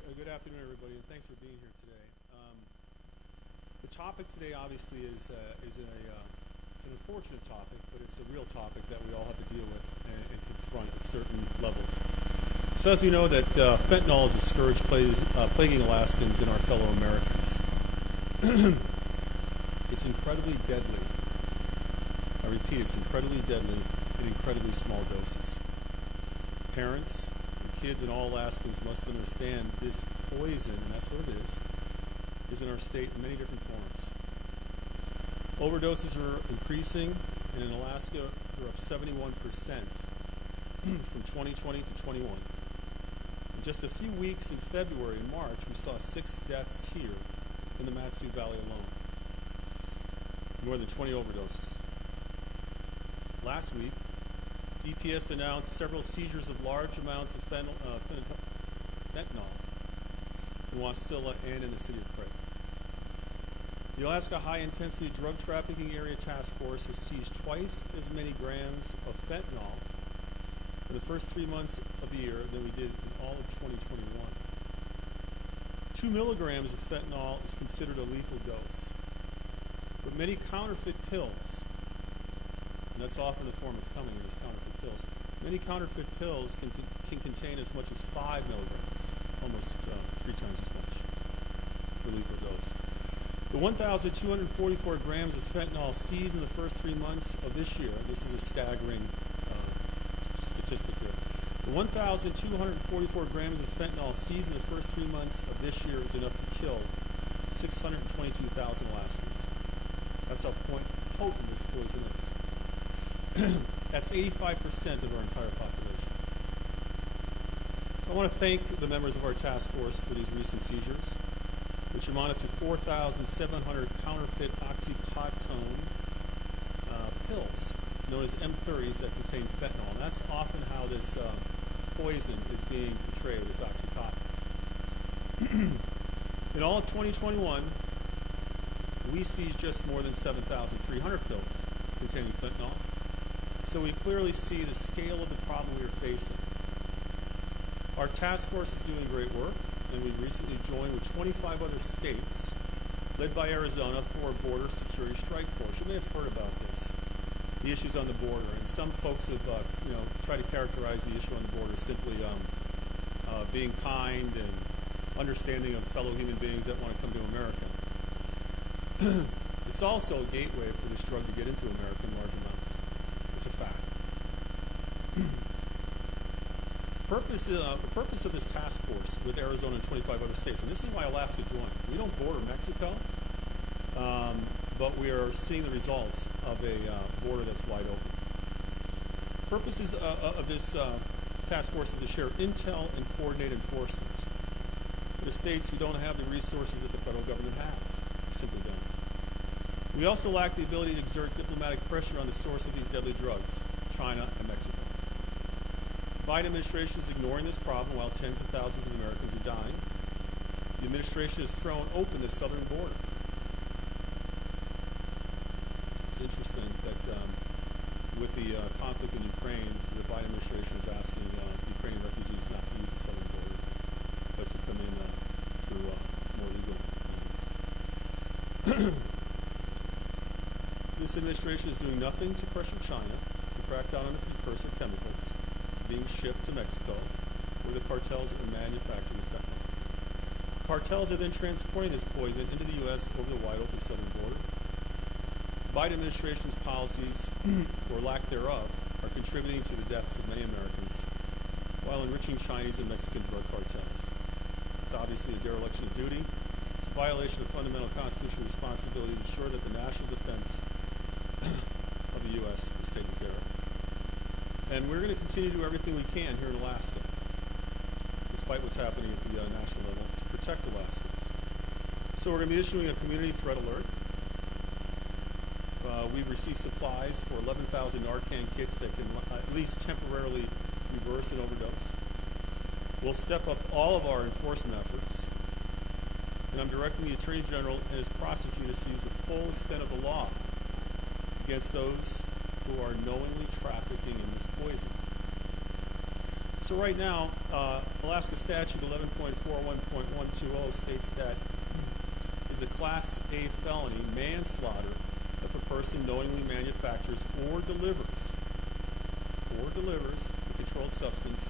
Good afternoon, everybody, and thanks for being here today. The topic today, obviously, is it's an unfortunate topic, but it's a real topic that we all have to deal with and confront at certain levels. So, as we know, that fentanyl is a scourge plaguing Alaskans and our fellow Americans. It's incredibly deadly. I repeat, it's incredibly deadly in incredibly small doses. Parents, kids, and all Alaskans must understand this poison, and that's what it is in our state in many different forms. Overdoses are increasing, and in Alaska, they're up 71% from 2020 to 21. In just a few weeks in February and March, we saw 6 deaths here in the Mat-Su Valley alone. More than 20 overdoses. Last week, DPS announced several seizures of large amounts of fentanyl in Wasilla and in the city of Craig. The Alaska High Intensity Drug Trafficking Area Task Force has seized twice as many grams of fentanyl in the first 3 months of the year than we did in all of 2021. 2 milligrams of fentanyl is considered a lethal dose. But many counterfeit pills, and that's often the form it's coming in, is counterfeit pills. Many counterfeit pills can contain as much as 5 milligrams, almost 3 times as much for lethal dose. The 1,244 grams of fentanyl seized in the first 3 months of this year, this is a staggering statistic here. The 1,244 grams of fentanyl seized in the first 3 months of this year is enough to kill 622,000 Alaskans. That's how potent this poison is. That's 85% of our entire population. I want to thank the members of our task force for these recent seizures, which amounted to 4,700 counterfeit oxycodone pills, known as M30s, that contain fentanyl. And that's often how this poison is being portrayed, this oxycodone. In all of 2021, we seized just more than 7,300 pills containing fentanyl. So we clearly see the scale of the problem we are facing. Our task force is doing great work, and we've recently joined with 25 other states, led by Arizona, for a border security strike force. You may have heard about this, the issues on the border, and some folks have tried to characterize the issue on the border as simply being kind and understanding of fellow human beings that want to come to America. It's also a gateway for this drug to get into America in large amounts. It's a fact. The purpose of this task force with Arizona and 25 other states, and this is why Alaska joined. We don't border Mexico, but we are seeing the results of a border that's wide open. Purposes of this task force is to share intel and coordinate enforcement for the states who don't have the resources that the federal government has. We simply don't. We also lack the ability to exert diplomatic pressure on the source of these deadly drugs, China and Mexico. The Biden administration is ignoring this problem while tens of thousands of Americans are dying. The administration has thrown open the southern border. It's interesting that with the conflict in Ukraine, the Biden administration is asking Ukrainian refugees not to use the southern border, but to come in through more legal means. This administration is doing nothing to pressure China to crack down on the precursor chemicals being shipped to Mexico, where the cartels are manufacturing the fentanyl. Cartels are then transporting this poison into the U.S. over the wide open southern border. The Biden administration's policies, or lack thereof, are contributing to the deaths of many Americans while enriching Chinese and Mexican drug cartels. It's obviously a dereliction of duty. It's a violation of fundamental constitutional responsibility to ensure that the national defense of the U.S. is taken care of. And we're going to continue to do everything we can here in Alaska, despite what's happening at the national level, to protect Alaskans. So we're going to be issuing a community threat alert. We've received supplies for 11,000 Narcan kits that can at least temporarily reverse an overdose. We'll step up all of our enforcement efforts, and I'm directing the Attorney General and his prosecutors to use the full extent of the law against those who are knowingly trafficking in this poison. So right now, Alaska Statute 11.41.120 states that is a Class A felony manslaughter if a person knowingly manufactures or delivers a controlled substance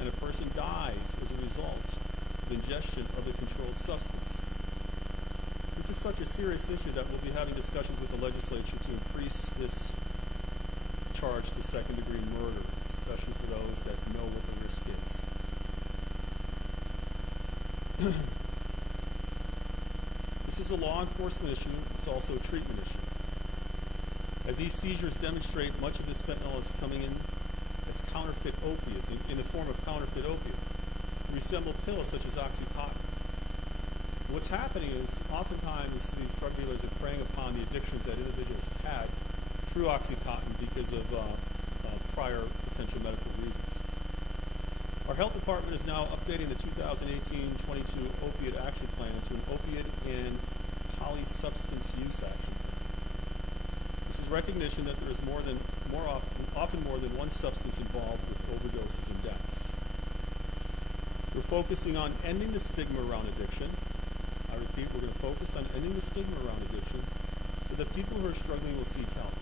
and a person dies as a result of ingestion of the controlled substance. This is such a serious issue that we'll be having discussions with the legislature to increase this charge to second-degree murder, especially for those that know what the risk is. This is a law enforcement issue. It's also a treatment issue. As these seizures demonstrate, much of this fentanyl is coming in as counterfeit opiate, in the form of counterfeit opiate. They resemble pills such as Oxycontin. What's happening is oftentimes these drug dealers are preying upon the addictions that individuals have had through Oxycontin because of prior potential medical reasons. Our health department is now updating the 2018-22 opiate action plan to an opiate and polysubstance use action plan. This is recognition that there is often more than one substance involved with overdoses and deaths. We're focusing on ending the stigma around addiction. I repeat, we're going to focus on ending the stigma around addiction so that people who are struggling will seek help.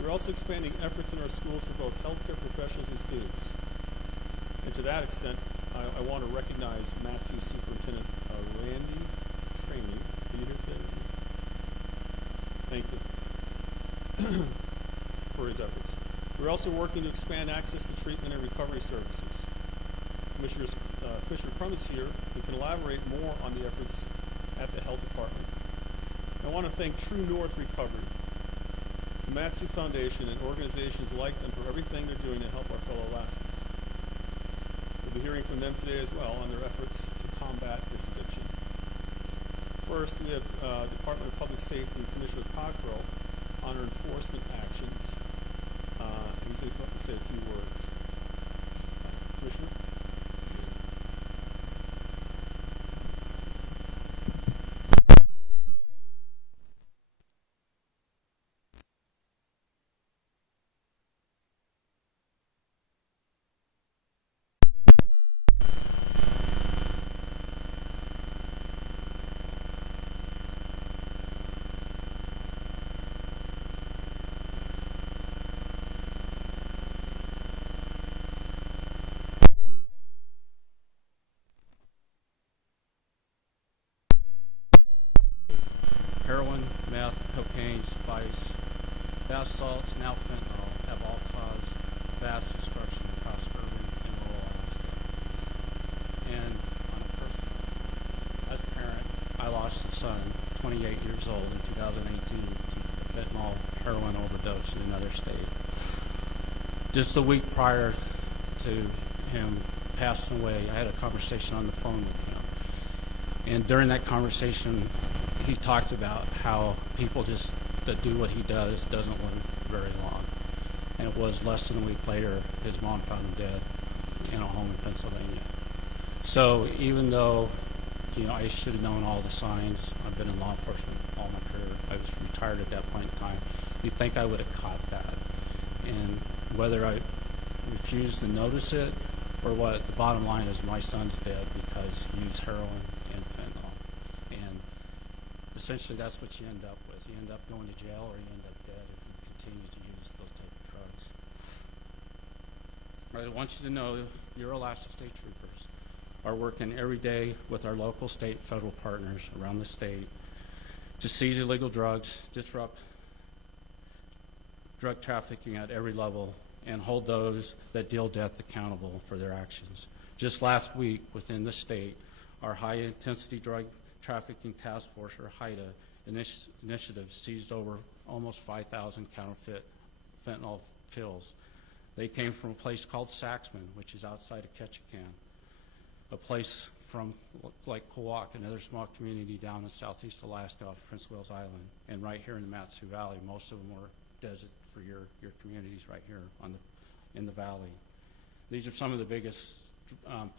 We're also expanding efforts in our schools for both healthcare professionals and students. And to that extent, I want to recognize Matthew Superintendent Randy Trainey. Are you here today? Thank you for his efforts. We're also working to expand access to treatment and recovery services. Commissioner Crum is here who can elaborate more on the efforts at the health department. I want to thank True North Recovery, the Matsu Foundation, and organizations like them for everything they're doing to help our fellow Alaskans. We'll be hearing from them today as well on their efforts to combat this addiction. First, we have Department of Public Safety Commissioner Cockrell on our enforcement actions. He's going to come up and say a few words. Commissioner? Heroin, meth, cocaine, spice, bath salts, now fentanyl have all caused vast destruction across urban and rural Alaska. And on a personal, as a parent, I lost a son, 28 years old, in 2018 to fentanyl heroin overdose in another state. Just a week prior to him passing away, I had a conversation on the phone with him. And during that conversation, he talked about how people just that do what he does doesn't live very long. And it was less than a week later, his mom found him dead in a home in Pennsylvania. So even though, I should have known all the signs, I've been in law enforcement all my career, I was retired at that point in time, you'd think I would have caught that. And whether I refused to notice it or what, the bottom line is my son's dead because he used heroin and fentanyl. And essentially, that's what you end up with. You end up going to jail or you end up dead if you continue to use those type of drugs. I want you to know your Alaska State Troopers are working every day with our local, state, and federal partners around the state to seize illegal drugs, disrupt drug trafficking at every level, and hold those that deal death accountable for their actions. Just last week, within the state, our high-intensity drug trafficking task force, or HIDTA, initiative seized over almost 5,000 counterfeit fentanyl pills. They came from a place called Saxman, which is outside of Ketchikan, a place from like Kowak, another small community down in southeast Alaska off Prince William Island, and right here in the Matsu Valley. Most of them were desert for your communities right here in the valley. These are some of the biggest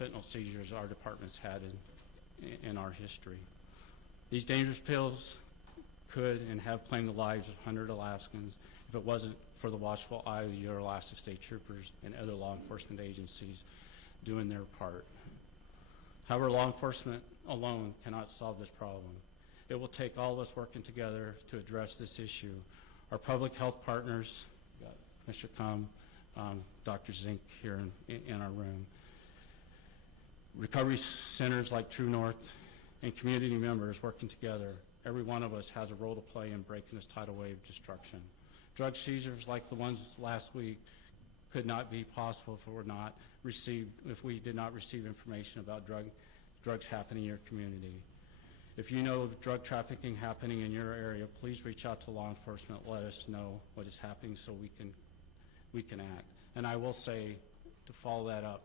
fentanyl seizures our department's had in our history. These dangerous pills could and have claimed the lives of 100 Alaskans if it wasn't for the watchful eye of your Alaska State Troopers and other law enforcement agencies doing their part. However, law enforcement alone cannot solve this problem. It will take all of us working together to address this issue. Our public health partners, Mr. Cum, Dr. Zink here in our room, recovery centers like True North, and community members working together. Every one of us has a role to play in breaking this tidal wave of destruction. Drug seizures like the ones last week could not be possible if we did not receive information about drugs happening in your community. If you know of drug trafficking happening in your area, please reach out to law enforcement. Let us know what is happening so we can act. And I will say, to follow that up,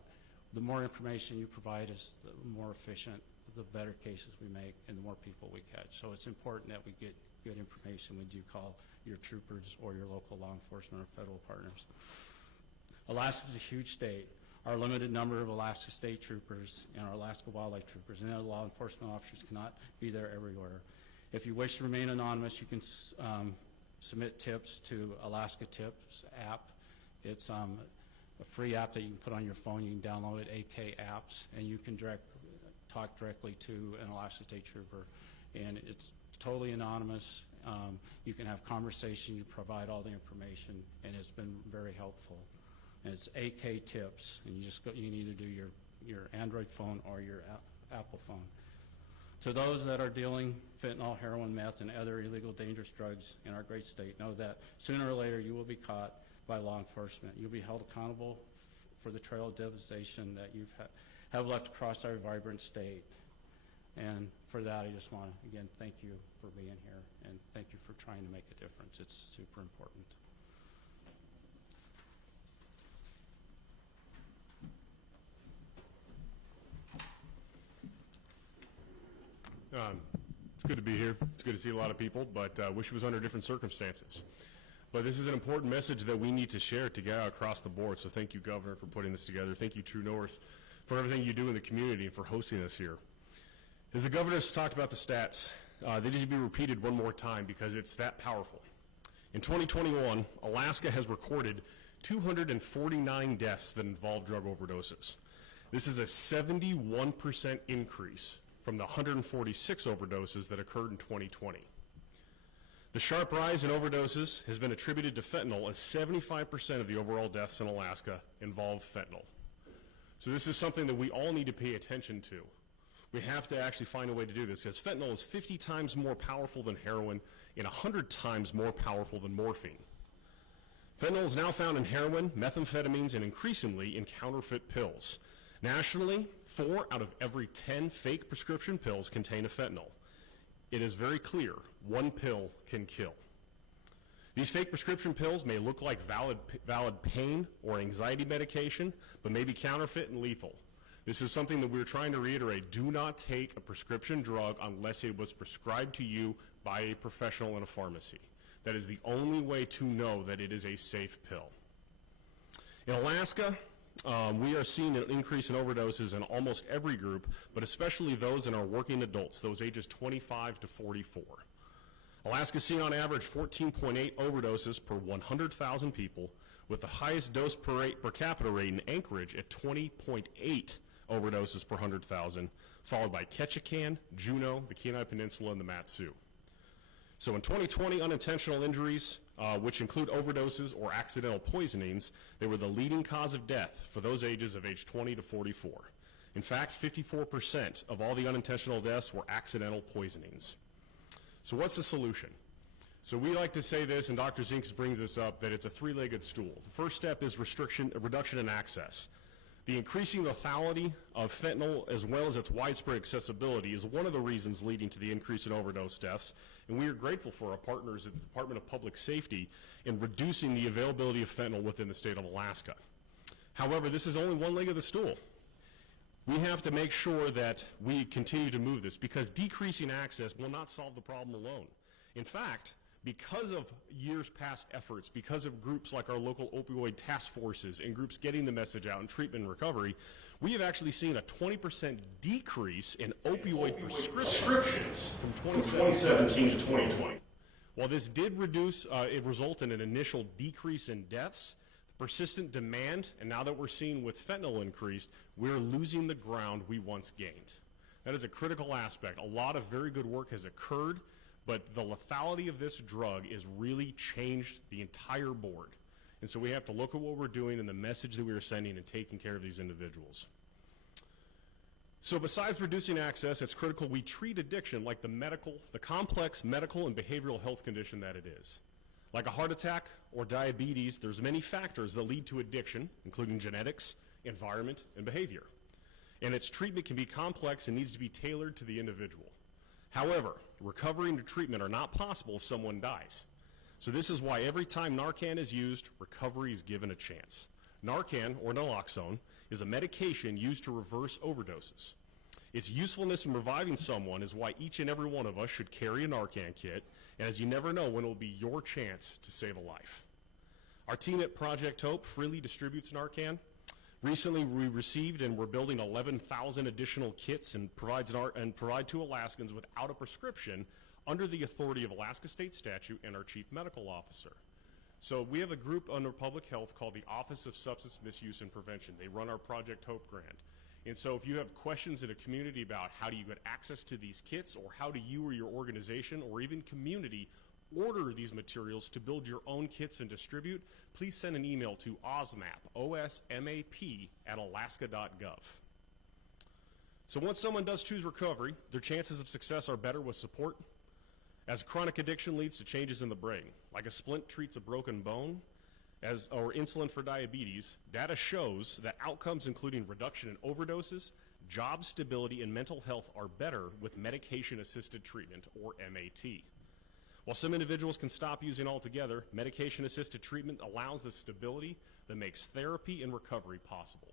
the more information you provide us, the more efficient, the better cases we make, and the more people we catch. So it's important that we get good information when you call your troopers or your local law enforcement or federal partners. Alaska is a huge state. Our limited number of Alaska State Troopers and our Alaska Wildlife Troopers and other law enforcement officers cannot be there everywhere. If you wish to remain anonymous, you can submit tips to Alaska Tips app. It's a free app that you can put on your phone. You can download it, AK Apps, and you can talk directly to an Alaska State Trooper. And it's totally anonymous. You can have conversations, you provide all the information, and it's been very helpful. And it's AK Tips, and you can either do your Android phone or your Apple phone. To those that are dealing fentanyl, heroin, meth, and other illegal dangerous drugs in our great state, know that sooner or later you will be caught by law enforcement. You'll be held accountable for the trail of devastation that you have left across our vibrant state. And for that, I just want to, again, thank you for being here, and thank you for trying to make a difference. It's super important. It's good to be here. It's good to see a lot of people, but I wish it was under different circumstances. But this is an important message that we need to share to get out across the board. So thank you, Governor, for putting this together. Thank you, True North, for everything you do in the community and for hosting us here. As the Governor has talked about the stats, they need to be repeated one more time because it's that powerful. In 2021, Alaska has recorded 249 deaths that involve drug overdoses. This is a 71% increase from the 146 overdoses that occurred in 2020. The sharp rise in overdoses has been attributed to fentanyl, as 75% of the overall deaths in Alaska involve fentanyl. So this is something that we all need to pay attention to. We have to actually find a way to do this, because fentanyl is 50 times more powerful than heroin and 100 times more powerful than morphine. Fentanyl is now found in heroin, methamphetamines, and increasingly in counterfeit pills. Nationally, 4 out of every 10 fake prescription pills contain a fentanyl. It is very clear, one pill can kill. These fake prescription pills may look like valid pain or anxiety medication, but may be counterfeit and lethal. This is something that we're trying to reiterate. Do not take a prescription drug unless it was prescribed to you by a professional in a pharmacy. That is the only way to know that it is a safe pill. In Alaska, we are seeing an increase in overdoses in almost every group, but especially those in our working adults, those ages 25 to 44. Alaska is seeing on average 14.8 overdoses per 100,000 people, with the highest dose per capita rate in Anchorage at 20.8 overdoses per 100,000, followed by Ketchikan, Juneau, the Kenai Peninsula, and the Mat-Su. So in 2020, unintentional injuries, which include overdoses or accidental poisonings, they were the leading cause of death for those ages of age 20 to 44. In fact, 54% of all the unintentional deaths were accidental poisonings. So what's the solution? So we like to say this, and Dr. Zinks brings this up, that it's a three-legged stool. The first step is reduction in access. The increasing lethality of fentanyl, as well as its widespread accessibility, is one of the reasons leading to the increase in overdose deaths, and we are grateful for our partners at the Department of Public Safety in reducing the availability of fentanyl within the state of Alaska. However, this is only one leg of the stool. We have to make sure that we continue to move this, because decreasing access will not solve the problem alone. In fact, because of years past efforts, because of groups like our local opioid task forces and groups getting the message out in treatment and recovery, we have actually seen a 20% decrease in opioid prescriptions from 2017 to 2020. While this did result in an initial decrease in deaths, persistent demand, and now that we're seeing with fentanyl increased, we're losing the ground we once gained. That is a critical aspect. A lot of very good work has occurred, but the lethality of this drug has really changed the entire board. And so we have to look at what we're doing and the message that we are sending and taking care of these individuals. So besides reducing access, it's critical we treat addiction like the complex medical and behavioral health condition that it is. Like a heart attack or diabetes, there's many factors that lead to addiction, including genetics, environment, and behavior. And its treatment can be complex and needs to be tailored to the individual. However, recovery and treatment are not possible if someone dies. So this is why every time Narcan is used, recovery is given a chance. Narcan, or naloxone, is a medication used to reverse overdoses. Its usefulness in reviving someone is why each and every one of us should carry a Narcan kit, and as you never know when it will be your chance to save a life. Our team at Project Hope freely distributes Narcan. Recently, we received and we're building 11,000 additional kits and provide to Alaskans without a prescription under the authority of Alaska State Statute and our Chief Medical Officer. So we have a group under public health called the Office of Substance Misuse and Prevention. They run our Project Hope grant. And so if you have questions in a community about how do you get access to these kits, or how do you or your organization or even community order these materials to build your own kits and distribute, please send an email to osmap, O-S-M-A-P, at alaska.gov. So once someone does choose recovery, their chances of success are better with support, as chronic addiction leads to changes in the brain. Like a splint treats a broken bone, or insulin for diabetes, data shows that outcomes including reduction in overdoses, job stability, and mental health are better with medication-assisted treatment, or MAT. While some individuals can stop using altogether, medication-assisted treatment allows the stability that makes therapy and recovery possible.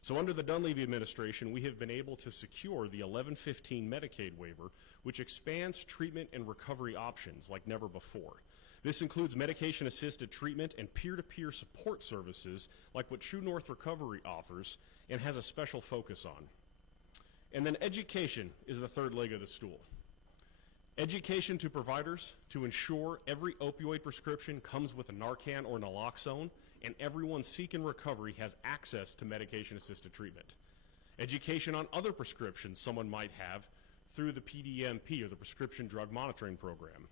So under the Dunleavy administration, we have been able to secure the 1115 Medicaid waiver, which expands treatment and recovery options like never before. This includes medication-assisted treatment and peer-to-peer support services like what True North Recovery offers and has a special focus on. And then education is the third leg of the stool. Education to providers to ensure every opioid prescription comes with a Narcan or naloxone, and everyone seeking recovery has access to medication-assisted treatment. Education on other prescriptions someone might have through the PDMP, or the Prescription Drug Monitoring Program.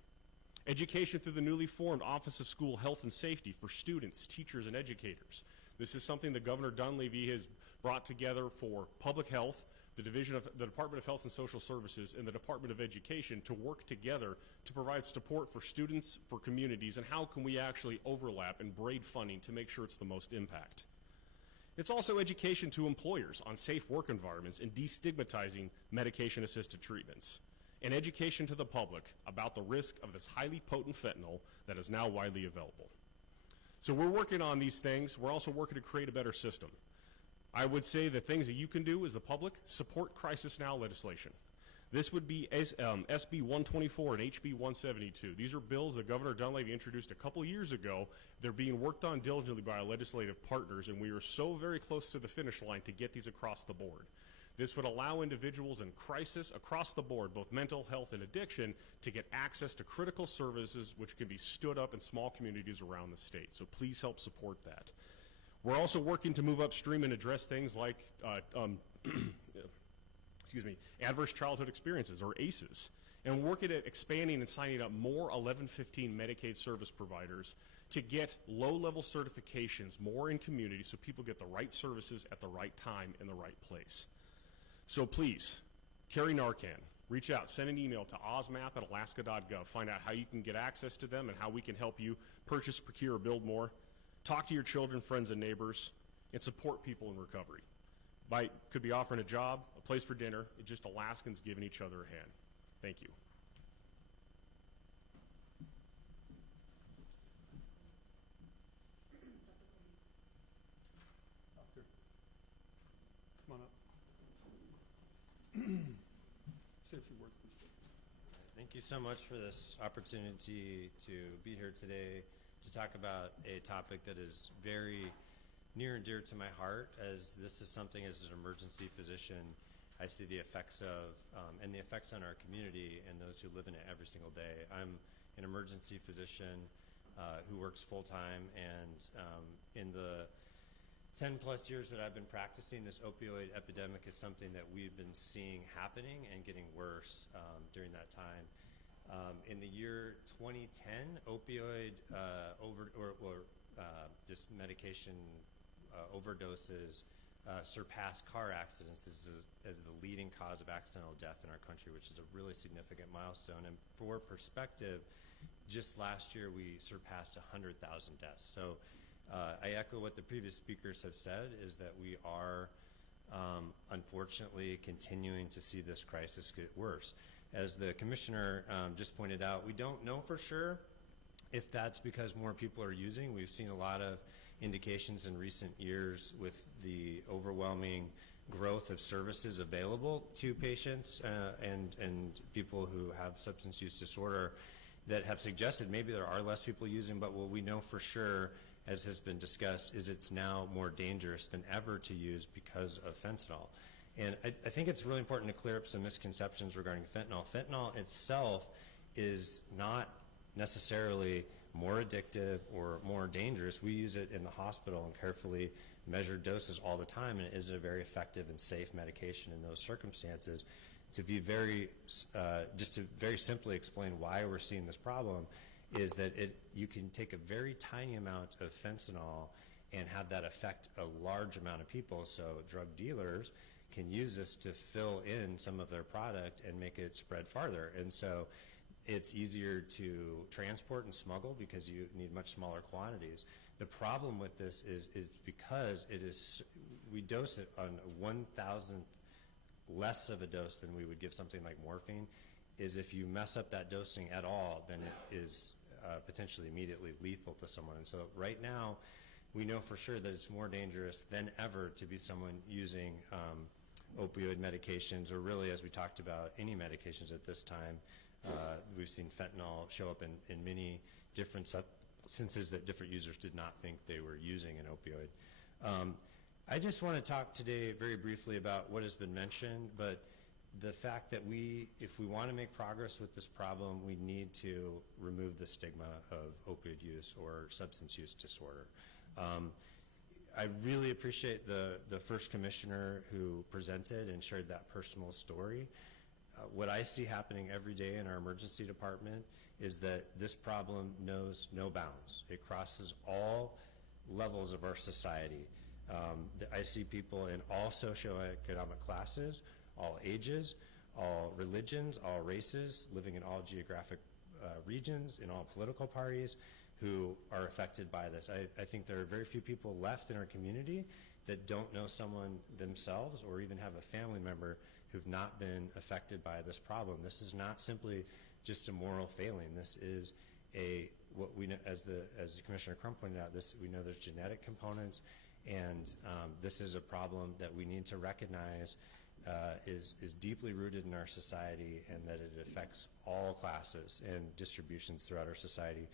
Education through the newly formed Office of School Health and Safety for students, teachers, and educators. This is something that Governor Dunleavy has brought together for public health, the Department of Health and Social Services, and the Department of Education to work together to provide support for students, for communities, and how can we actually overlap and braid funding to make sure it's the most impact. It's also education to employers on safe work environments and destigmatizing medication-assisted treatments, and education to the public about the risk of this highly potent fentanyl that is now widely available. So we're working on these things. We're also working to create a better system. I would say the things that you can do as the public: support Crisis Now legislation. This would be SB 124 and HB 172. These are bills that Governor Dunleavy introduced a couple years ago. They're being worked on diligently by our legislative partners, and we are so very close to the finish line to get these across the board. This would allow individuals in crisis across the board, both mental health and addiction, to get access to critical services which can be stood up in small communities around the state. So please help support that. We're also working to move upstream and address things like adverse childhood experiences, or ACEs, and working at expanding and signing up more 1115 Medicaid service providers to get low-level certifications more in communities so people get the right services at the right time in the right place. So please, carry Narcan. Reach out, send an email to osmap@alaska.gov. Find out how you can get access to them and how we can help you purchase, procure, or build more. Talk to your children, friends, and neighbors, and support people in recovery. Could be offering a job, a place for dinner, and just Alaskans giving each other a hand. Thank you. Doctor, come on up. Say a few words, please. Thank you so much for this opportunity to be here today to talk about a topic that is very near and dear to my heart, as this is something, as an emergency physician, I see the effects of, and the effects on our community and those who live in it every single day. I'm an emergency physician who works full-time, and in the 10 plus years that I've been practicing, this opioid epidemic is something that we've been seeing happening and getting worse during that time. In the year 2010, opioid just medication overdoses surpassed car accidents as the leading cause of accidental death in our country, which is a really significant milestone. And for perspective, just last year we surpassed 100,000 deaths. So I echo what the previous speakers have said, is that we are unfortunately continuing to see this crisis get worse. As the commissioner just pointed out, we don't know for sure if that's because more people are using. We've seen a lot of indications in recent years with the overwhelming growth of services available to patients and people who have substance use disorder that have suggested maybe there are less people using, but what we know for sure, as has been discussed, is it's now more dangerous than ever to use because of fentanyl. And I think it's really important to clear up some misconceptions regarding fentanyl. Fentanyl itself is not necessarily more addictive or more dangerous. We use it in the hospital in carefully measured doses all the time, and it is a very effective and safe medication in those circumstances. To be just to very simply explain why we're seeing this problem, is that you can take a very tiny amount of fentanyl and have that affect a large amount of people. So drug dealers can use this to fill in some of their product and make it spread farther. And so it's easier to transport and smuggle because you need much smaller quantities. The problem with this is because we dose it on 1,000th less of a dose than we would give something like morphine, is if you mess up that dosing at all, then it is potentially immediately lethal to someone. And so right now, we know for sure that it's more dangerous than ever to be someone using opioid medications, or really, as we talked about, any medications at this time. We've seen fentanyl show up in many different substances that different users did not think they were using an opioid. I just want to talk today very briefly about what has been mentioned, but the fact that if we want to make progress with this problem, we need to remove the stigma of opioid use or substance use disorder. I really appreciate the first commissioner who presented and shared that personal story. What I see happening every day in our emergency department is that this problem knows no bounds. It crosses all levels of our society. I see people in all socioeconomic classes, all ages, all religions, all races, living in all geographic regions, in all political parties, who are affected by this. I think there are very few people left in our community that don't know someone themselves or even have a family member who've not been affected by this problem. This is not simply just a moral failing. This is what we know, as Commissioner Crum pointed out, we know there's genetic components, and this is a problem that we need to recognize is deeply rooted in our society, and that it affects all classes and distributions throughout our society.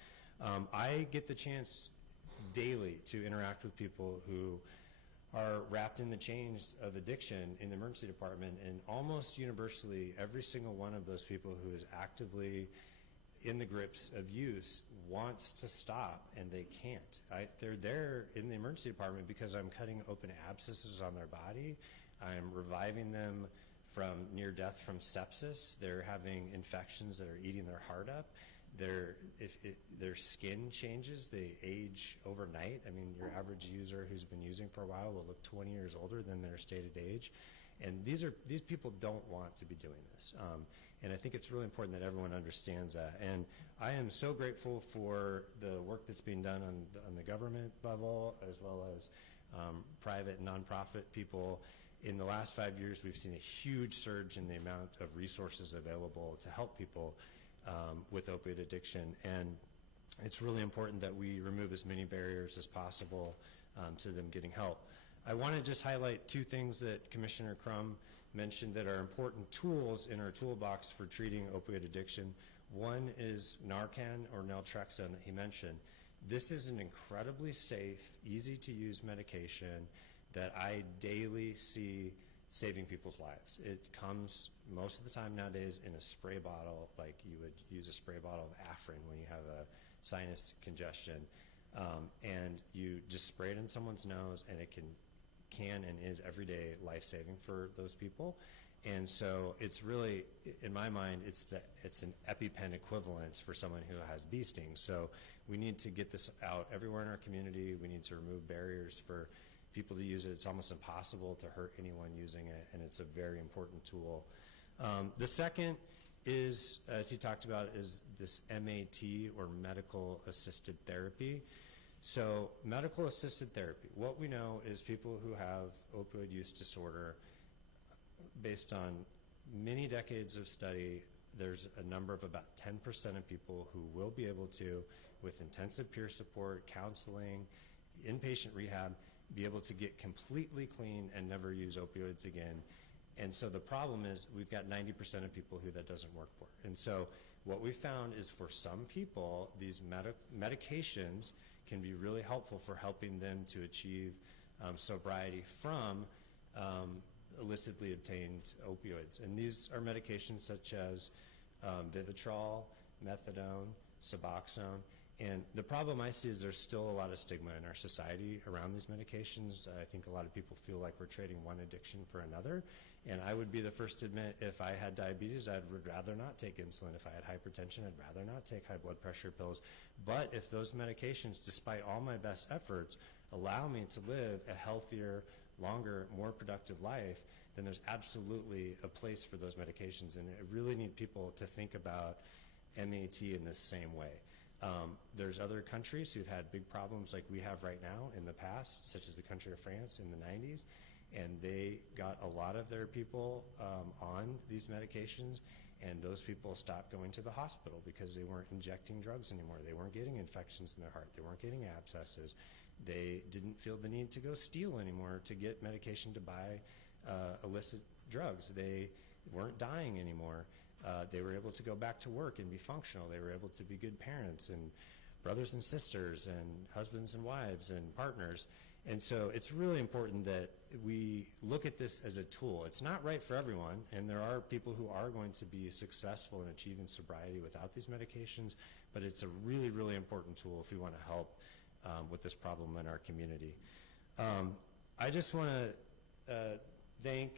I get the chance daily to interact with people who are wrapped in the chains of addiction in the emergency department, and almost universally, every single one of those people who is actively in the grips of use wants to stop, and they can't. They're there in the emergency department because I'm cutting open abscesses on their body. I'm reviving them from near death from sepsis. They're having infections that are eating their heart up. Their skin changes, they age overnight. I mean, your average user who's been using for a while will look 20 years older than their stated age. And these people don't want to be doing this. And I think it's really important that everyone understands that. And I am so grateful for the work that's being done on the government level, as well as private and nonprofit people. In the last 5 years, we've seen a huge surge in the amount of resources available to help people with opioid addiction, and it's really important that we remove as many barriers as possible to them getting help. I want to just highlight two things that Commissioner Crum mentioned that are important tools in our toolbox for treating opioid addiction. One is Narcan, or naltrexone, that he mentioned. This is an incredibly safe, easy-to-use medication that I daily see saving people's lives. It comes most of the time nowadays in a spray bottle, like you would use a spray bottle of Afrin when you have a sinus congestion, and you just spray it in someone's nose, and it can and is everyday life-saving for those people. And so it's really, in my mind, it's an EpiPen equivalent for someone who has bee stings. So we need to get this out everywhere in our community. We need to remove barriers for people to use it. It's almost impossible to hurt anyone using it, and it's a very important tool. The second is, as he talked about, is this MAT, or medical assisted therapy. So medical assisted therapy, what we know is people who have opioid use disorder, based on many decades of study, there's a number of about 10% of people who will be able to, with intensive peer support, counseling, inpatient rehab, be able to get completely clean and never use opioids again. And so the problem is we've got 90% of people who that doesn't work for. And so what we found is for some people, these medications can be really helpful for helping them to achieve sobriety from illicitly obtained opioids. And these are medications such as Vivitrol, methadone, Suboxone. And the problem I see is there's still a lot of stigma in our society around these medications. I think a lot of people feel like we're trading one addiction for another. And I would be the first to admit, if I had diabetes, I would rather not take insulin. If I had hypertension, I'd rather not take high blood pressure pills. But if those medications, despite all my best efforts, allow me to live a healthier, longer, more productive life, then there's absolutely a place for those medications. And I really need people to think about MAT in the same way. There's other countries who've had big problems like we have right now in the past, such as the country of France in the 90s, and they got a lot of their people on these medications, and those people stopped going to the hospital because they weren't injecting drugs anymore. They weren't getting infections in their heart. They weren't getting abscesses. They didn't feel the need to go steal anymore to get medication to buy illicit drugs. They weren't dying anymore. They were able to go back to work and be functional. They were able to be good parents and brothers and sisters and husbands and wives and partners. And so it's really important that we look at this as a tool. It's not right for everyone, and there are people who are going to be successful in achieving sobriety without these medications, but it's a really, really important tool if we want to help with this problem in our community. I just want to thank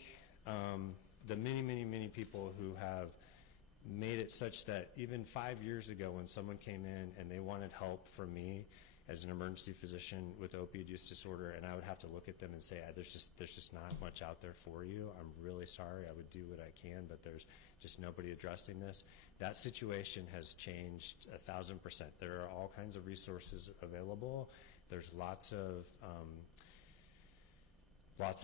the many, many, many people who have made it such that even 5 years ago when someone came in and they wanted help from me as an emergency physician with opioid use disorder, and I would have to look at them and say, there's just not much out there for you. I'm really sorry. I would do what I can, but there's just nobody addressing this. That situation has changed 1,000%. There are all kinds of resources available. There's lots of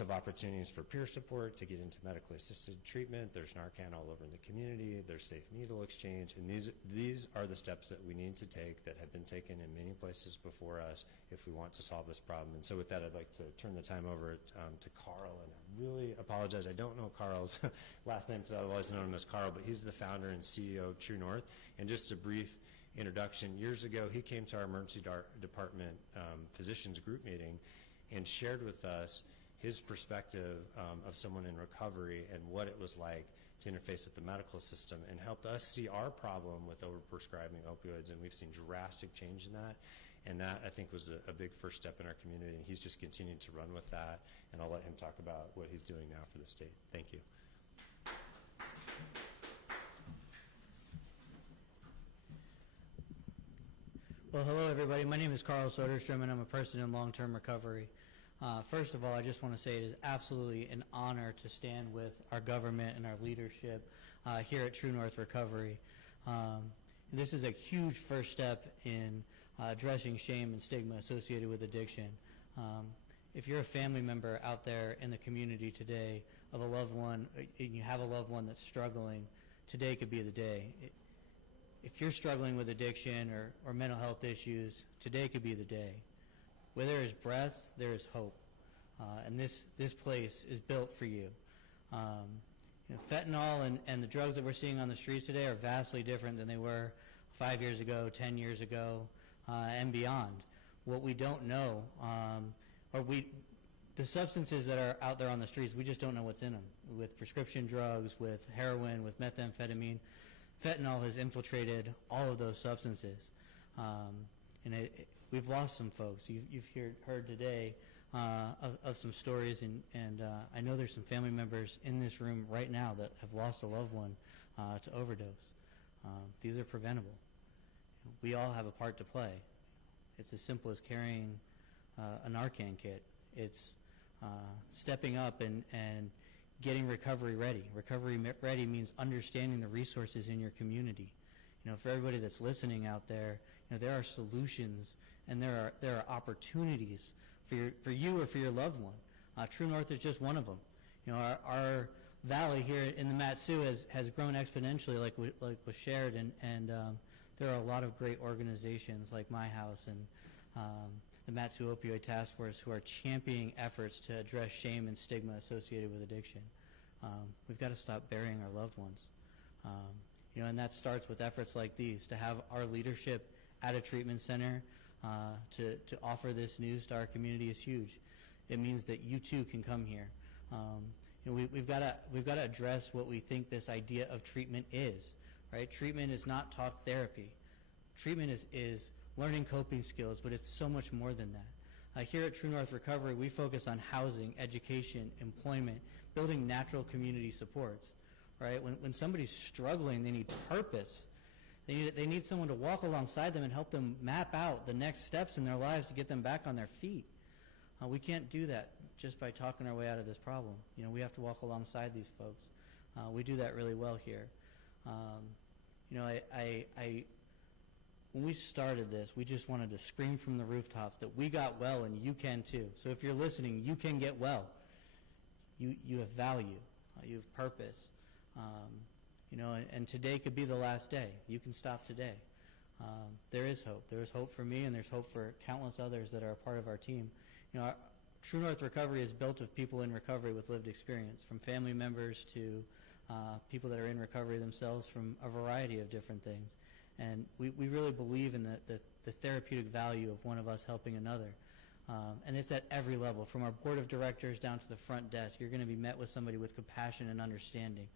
opportunities for peer support to get into medically assisted treatment. There's Narcan all over in the community. There's safe needle exchange. And these are the steps that we need to take that have been taken in many places before us if we want to solve this problem. And so with that, I'd like to turn the time over to Carl. And I really apologize. I don't know Carl's last name because I've always known him as Carl, but he's the founder and CEO of True North. And just a brief introduction. Years ago, he came to our emergency department physicians group meeting and shared with us his perspective of someone in recovery and what it was like to interface with the medical system, and helped us see our problem with overprescribing opioids, and we've seen drastic change in that. And that, I think, was a big first step in our community, and he's just continued to run with that, and I'll let him talk about what he's doing now for the state. Thank you. Well, hello, everybody. My name is Carl Soderstrom, and I'm a person in long-term recovery. First of all, I just want to say it is absolutely an honor to stand with our government and our leadership here at True North Recovery. This is a huge first step in addressing shame and stigma associated with addiction. If you're a family member out there in the community today of a loved one, and you have a loved one that's struggling, today could be the day. If you're struggling with addiction or mental health issues, today could be the day. Where there is breath, there is hope. And this place is built for you. Fentanyl and the drugs that we're seeing on the streets today are vastly different than they were 5 years ago, 10 years ago, and beyond. What we don't know, the substances that are out there on the streets, we just don't know what's in them. With prescription drugs, with heroin, with methamphetamine, fentanyl has infiltrated all of those substances. And we've lost some folks. You've heard today of some stories, and I know there's some family members in this room right now that have lost a loved one to overdose. These are preventable. We all have a part to play. It's as simple as carrying a Narcan kit. It's stepping up and getting recovery ready. Recovery ready means understanding the resources in your community. You know, for everybody that's listening out there, you know, there are solutions and there are opportunities for you or for your loved one. True North is just one of them. You know, our valley here in the Mat-Su has grown exponentially, like was shared, and there are a lot of great organizations like My House and the Mat-Su Opioid Task Force who are championing efforts to address shame and stigma associated with addiction. We've got to stop burying our loved ones. You know, and that starts with efforts like these, to have our leadership at a treatment center to offer this news to our community is huge. It means that you too can come here. You know, we've got to address what we think this idea of treatment is, right? Treatment is not talk therapy. Treatment is learning coping skills, but it's so much more than that. Here at True North Recovery, we focus on housing, education, employment, building natural community supports, right? When somebody's struggling, they need purpose. They need someone to walk alongside them and help them map out the next steps in their lives to get them back on their feet. We can't do that just by talking our way out of this problem. You know, we have to walk alongside these folks. We do that really well here. You know, when we started this, we just wanted to scream from the rooftops that we got well and you can too. So if you're listening, you can get well. You have value. You have purpose. You know, and today could be the last day. You can stop today. There is hope. There is hope for me, and there's hope for countless others that are a part of our team. You know, True North Recovery is built of people in recovery with lived experience, from family members to people that are in recovery themselves from a variety of different things. And we really believe in the therapeutic value of one of us helping another. And it's at every level, from our board of directors down to the front desk. You're going to be met with somebody with compassion and understanding.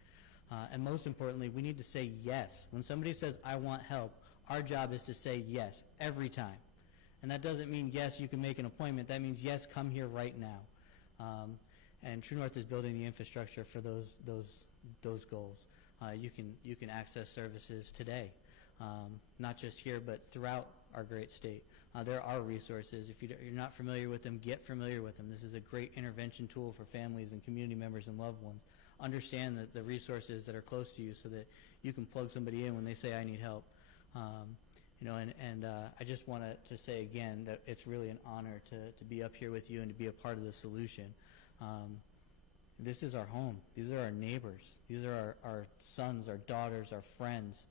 And most importantly, we need to say yes. When somebody says, I want help, our job is to say yes every time. And that doesn't mean, yes, you can make an appointment. That means, yes, come here right now. And True North is building the infrastructure for those goals. You can access services today, not just here, but throughout our great state. There are resources. If you're not familiar with them, get familiar with them. This is a great intervention tool for families and community members and loved ones. Understand the resources that are close to you so that you can plug somebody in when they say, I need help. You know, and I just want to say again that it's really an honor to be up here with you and to be a part of the solution. This is our home. These are our neighbors. These are our sons, our daughters, our friends.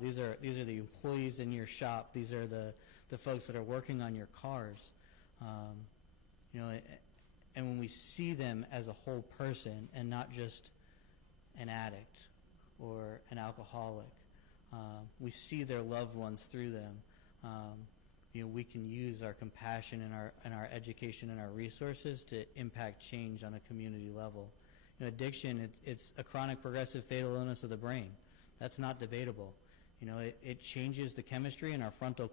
These are the employees in your shop. These are the folks that are working on your cars. You know, and when we see them as a whole person and not just an addict or an alcoholic, we see their loved ones through them. You know, we can use our compassion and our education and our resources to impact change on a community level. You know, addiction, it's a chronic progressive fatal illness of the brain. That's not debatable. You know, it changes the chemistry in our frontal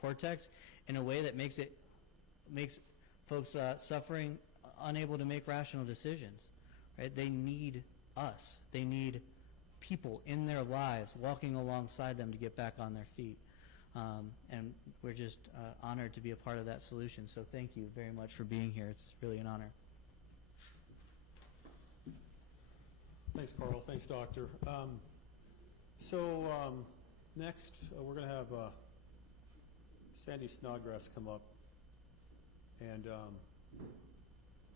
cortex in a way that makes folks suffering unable to make rational decisions. Right? They need us. They need people in their lives walking alongside them to get back on their feet. And we're just honored to be a part of that solution. So thank you very much for being here. It's really an honor. Thanks, Carl. Thanks, Doctor. Next, we're going to have Sandy Snodgrass come up and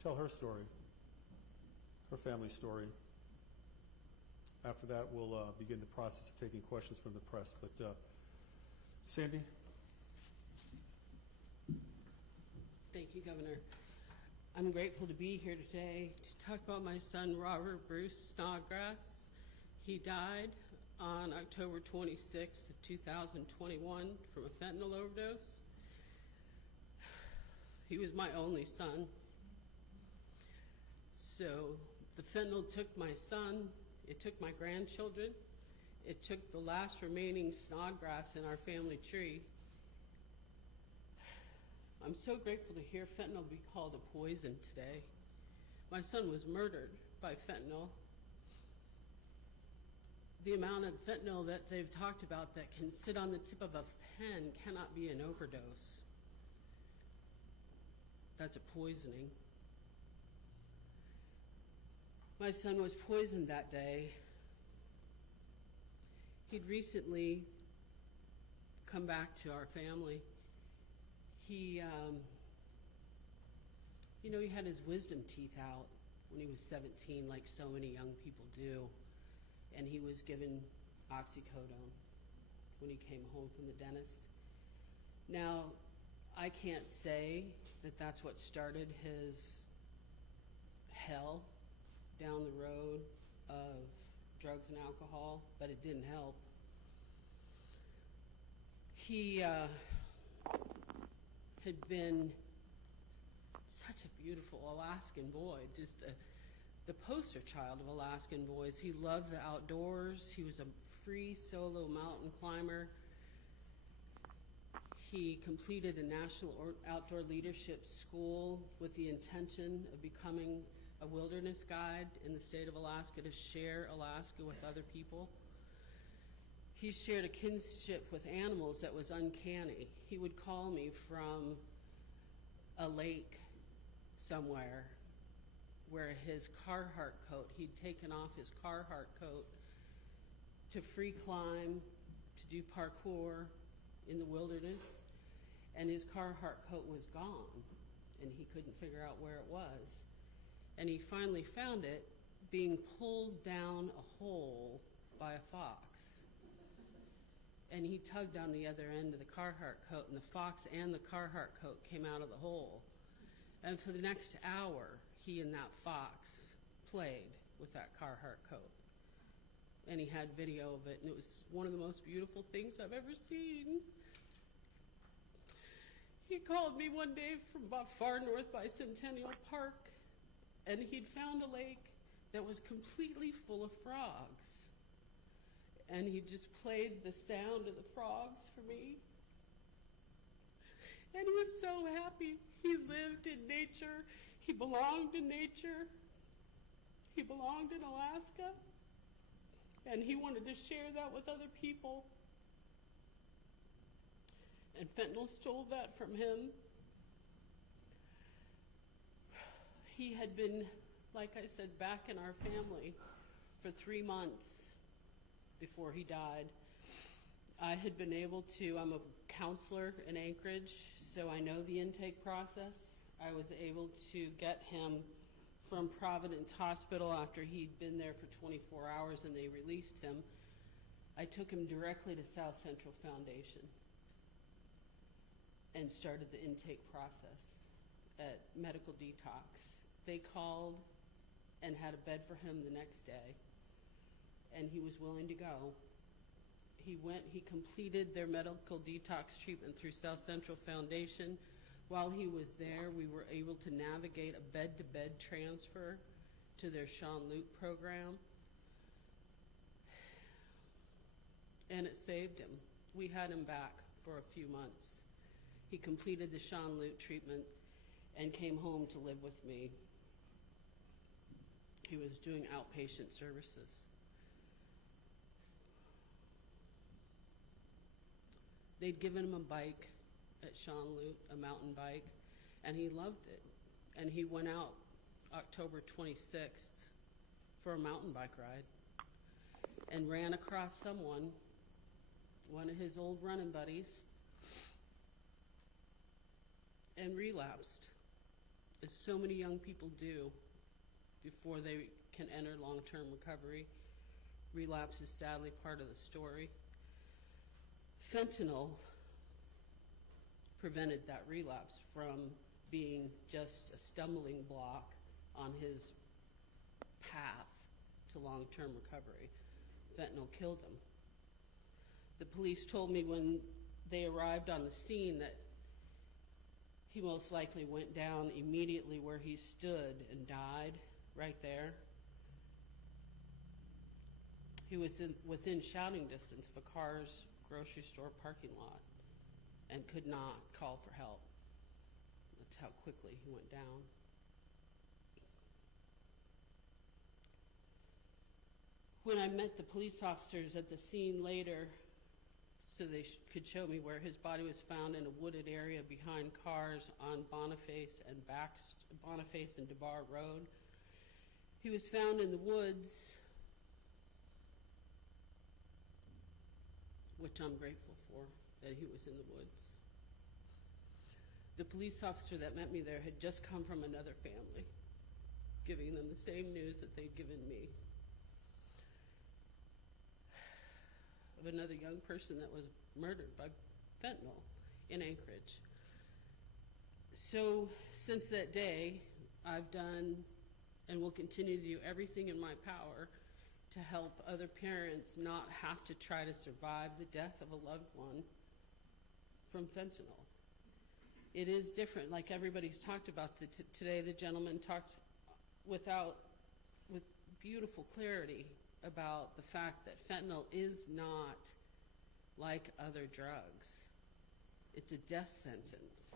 tell her story, her family story. After that, we'll begin the process of taking questions from the press. But Sandy? Thank you, Governor. I'm grateful to be here today to talk about my son, Robert Bruce Snodgrass. He died on October 26th of 2021 from a fentanyl overdose. He was my only son. So the fentanyl took my son, it took my grandchildren, it took the last remaining snodgrass in our family tree. I'm so grateful to hear fentanyl be called a poison today. My son was murdered by fentanyl. The amount of fentanyl that they've talked about that can sit on the tip of a pen cannot be an overdose. That's a poisoning. My son was poisoned that day. He'd recently come back to our family. He had his wisdom teeth out when he was 17, like so many young people do. And he was given oxycodone when he came home from the dentist. Now, I can't say that that's what started his hell down the road of drugs and alcohol, but it didn't help. He had been such a beautiful Alaskan boy, just the poster child of Alaskan boys. He loved the outdoors. He was a free solo mountain climber. He completed a national outdoor leadership school with the intention of becoming a wilderness guide in the state of Alaska to share Alaska with other people. He shared a kinship with animals that was uncanny. He would call me from a lake somewhere where his Carhartt coat, he'd taken off his Carhartt coat to free climb, to do parkour in the wilderness, and his Carhartt coat was gone, and he couldn't figure out where it was. And he finally found it being pulled down a hole by a fox. And he tugged on the other end of the Carhartt coat, and the fox and the Carhartt coat came out of the hole. And for the next hour, he and that fox played with that Carhartt coat. And he had video of it, and it was one of the most beautiful things I've ever seen. He called me one day from about far north by Centennial Park, and he'd found a lake that was completely full of frogs. And he just played the sound of the frogs for me. And he was so happy. He lived in nature. He belonged in nature. He belonged in Alaska. And he wanted to share that with other people. And fentanyl stole that from him. He had been, like I said, back in our family for 3 months before he died. I had been able to, I'm a counselor in Anchorage, so I know the intake process. I was able to get him from Providence Hospital after he'd been there for 24 hours and they released him. I took him directly to South Central Foundation and started the intake process at Medical Detox. They called and had a bed for him the next day, and he was willing to go. He went, he completed their medical detox treatment through South Central Foundation. While he was there, we were able to navigate a bed-to-bed transfer to their Sean Lute program, and it saved him. We had him back for a few months. He completed the Sean Lute treatment and came home to live with me. He was doing outpatient services. They'd given him a bike at Sean Lute, a mountain bike, and he loved it. And he went out October 26th for a mountain bike ride and ran across someone, one of his old running buddies, and relapsed, as so many young people do before they can enter long-term recovery. Relapse is sadly part of the story. Fentanyl prevented that relapse from being just a stumbling block on his path to long-term recovery. Fentanyl killed him. The police told me when they arrived on the scene that he most likely went down immediately where he stood and died right there. He was within shouting distance of a car's grocery store parking lot and could not call for help. That's how quickly he went down. When I met the police officers at the scene later, so they could show me where his body was found in a wooded area behind cars on Boniface and DeBar Road. He was found in the woods, which I'm grateful for, that he was in the woods. The police officer that met me there had just come from another family, giving them the same news that they'd given me, of another young person that was murdered by fentanyl in Anchorage. So since that day, I've done and will continue to do everything in my power to help other parents not have to try to survive the death of a loved one from fentanyl. It is different, like everybody's talked about. Today the gentleman talked with beautiful clarity about the fact that fentanyl is not like other drugs. It's a death sentence.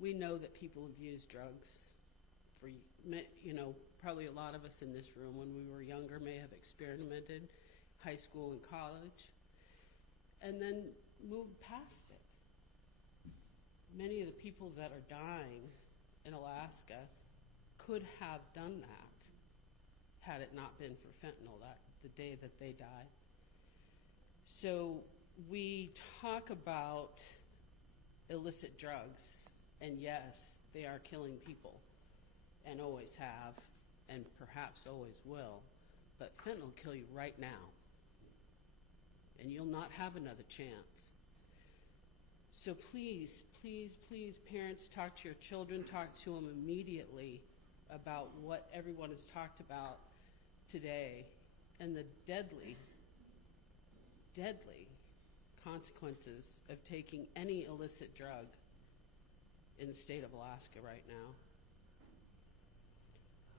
We know that people have used drugs for, probably a lot of us in this room when we were younger may have experimented, high school and college, and then moved past it. Many of the people that are dying in Alaska could have done that had it not been for fentanyl the day that they died. So we talk about illicit drugs, and yes, they are killing people, and always have, and perhaps always will, but fentanyl will kill you right now, and you'll not have another chance. So please, please, please, parents, talk to your children, talk to them immediately about what everyone has talked about today and the deadly, deadly consequences of taking any illicit drug in the state of Alaska right now.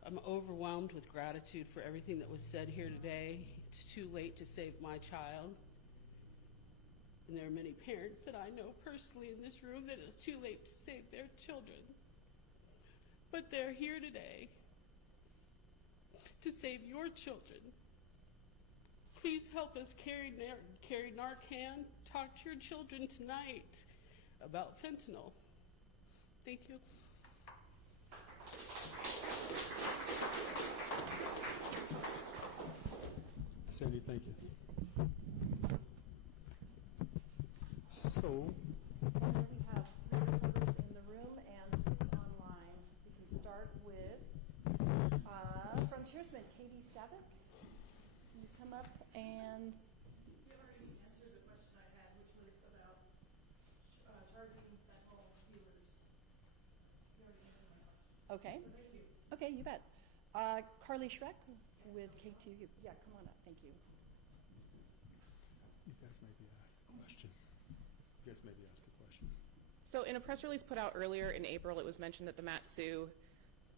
I'm overwhelmed with gratitude for everything that was said here today. It's too late to save my child. And there are many parents that I know personally in this room that it's too late to save their children. But they're here today to save your children. Please help us carry Narcan. Talk to your children tonight about fentanyl. Thank you. Sandy, thank you. So, We have 3 members in the room and 6 online. We can start with, from Cheersman, Katie Stavick. Can you come up and... You already answered the question I had, which was about charging fentanyl dealers. You already answered my question. Okay. So thank you. Okay, you bet. Carly Schreck with K2. Yeah, come on up. Thank you. you guys maybe ask the question. So in a press release put out earlier in April, it was mentioned that the Mat-Su,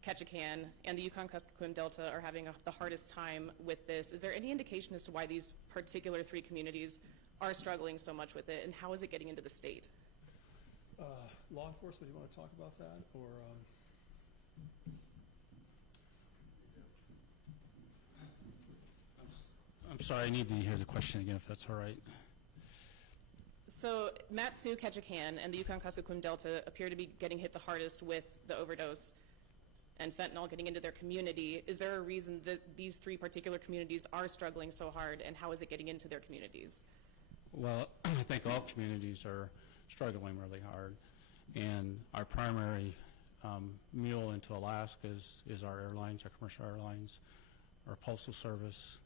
Ketchikan, and the Yukon-Kuskokwim Delta are having the hardest time with this. Is there any indication as to why these particular 3 communities are struggling so much with it, and how is it getting into the state? Law enforcement, do you want to talk about that? Or I'm sorry, I need to hear the question again, if that's all right. So Mat-Su, Ketchikan, and the Yukon-Kuskokwim Delta appear to be getting hit the hardest with the overdose and fentanyl getting into their community. Is there a reason that these 3 particular communities are struggling so hard, and how is it getting into their communities? Well, I think all communities are struggling really hard, and our primary mule into Alaska is our airlines, our commercial airlines, our postal service,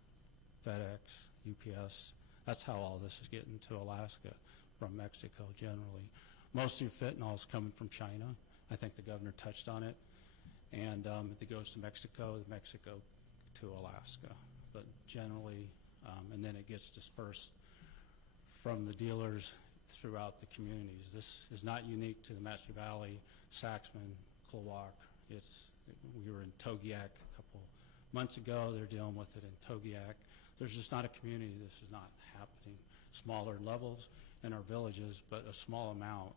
FedEx, UPS. That's how all this is getting to Alaska from Mexico generally. Most of the fentanyl is coming from China. I think the governor touched on it. And it goes to Mexico to Alaska. But generally, and then it gets dispersed from the dealers throughout the communities. This is not unique to the Mat-Su Valley, Saxman, Clowalk. We were in Togiak a couple months ago. They're dealing with it in Togiak. There's just not a community. This is not happening. Smaller levels in our villages, but a small amount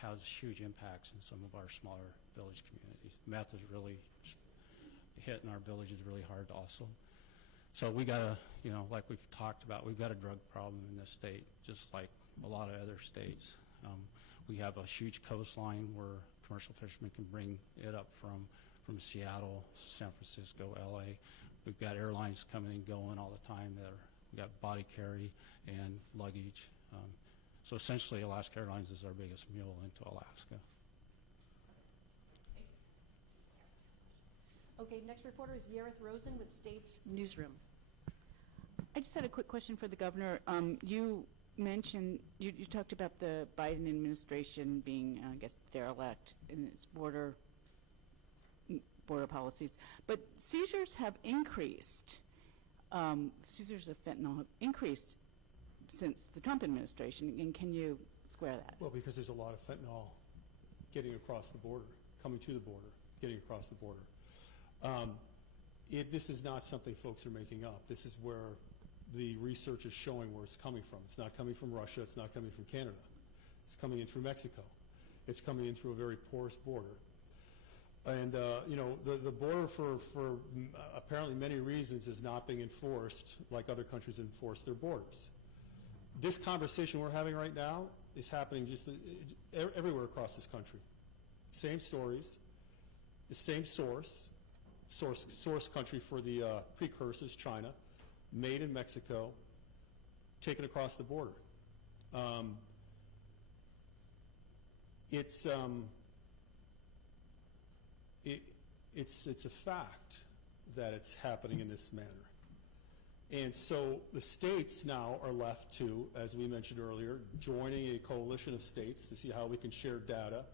has huge impacts in some of our smaller village communities. Meth is really hitting our villages really hard also. So we got to, like we've talked about, we've got a drug problem in this state, just like a lot of other states. We have a huge coastline where commercial fishermen can bring it up from Seattle, San Francisco, LA. We've got airlines coming and going all the time. We got body carry and luggage. So essentially, Alaska Airlines is our biggest mule into Alaska. Okay, next reporter is Yerith Rosen with States Newsroom. I just had a quick question for the governor. You mentioned, you talked about the Biden administration being, I guess, derelict in its border policies, but seizures have increased. Seizures of fentanyl have increased since the Trump administration, and can you square that? Well, because there's a lot of fentanyl getting across the border, coming to the border, getting across the border. This is not something folks are making up. This is where the research is showing where it's coming from. It's not coming from Russia. It's not coming from Canada. It's coming in through Mexico. It's coming in through a very porous border. And, the border for apparently many reasons is not being enforced like other countries enforce their borders. This conversation we're having right now is happening just everywhere across this country. Same stories, the same source country for the precursors, China, made in Mexico, taken across the border. It's a fact that it's happening in this manner. And so the states now are left to, as we mentioned earlier, joining a coalition of states to see how we can share data,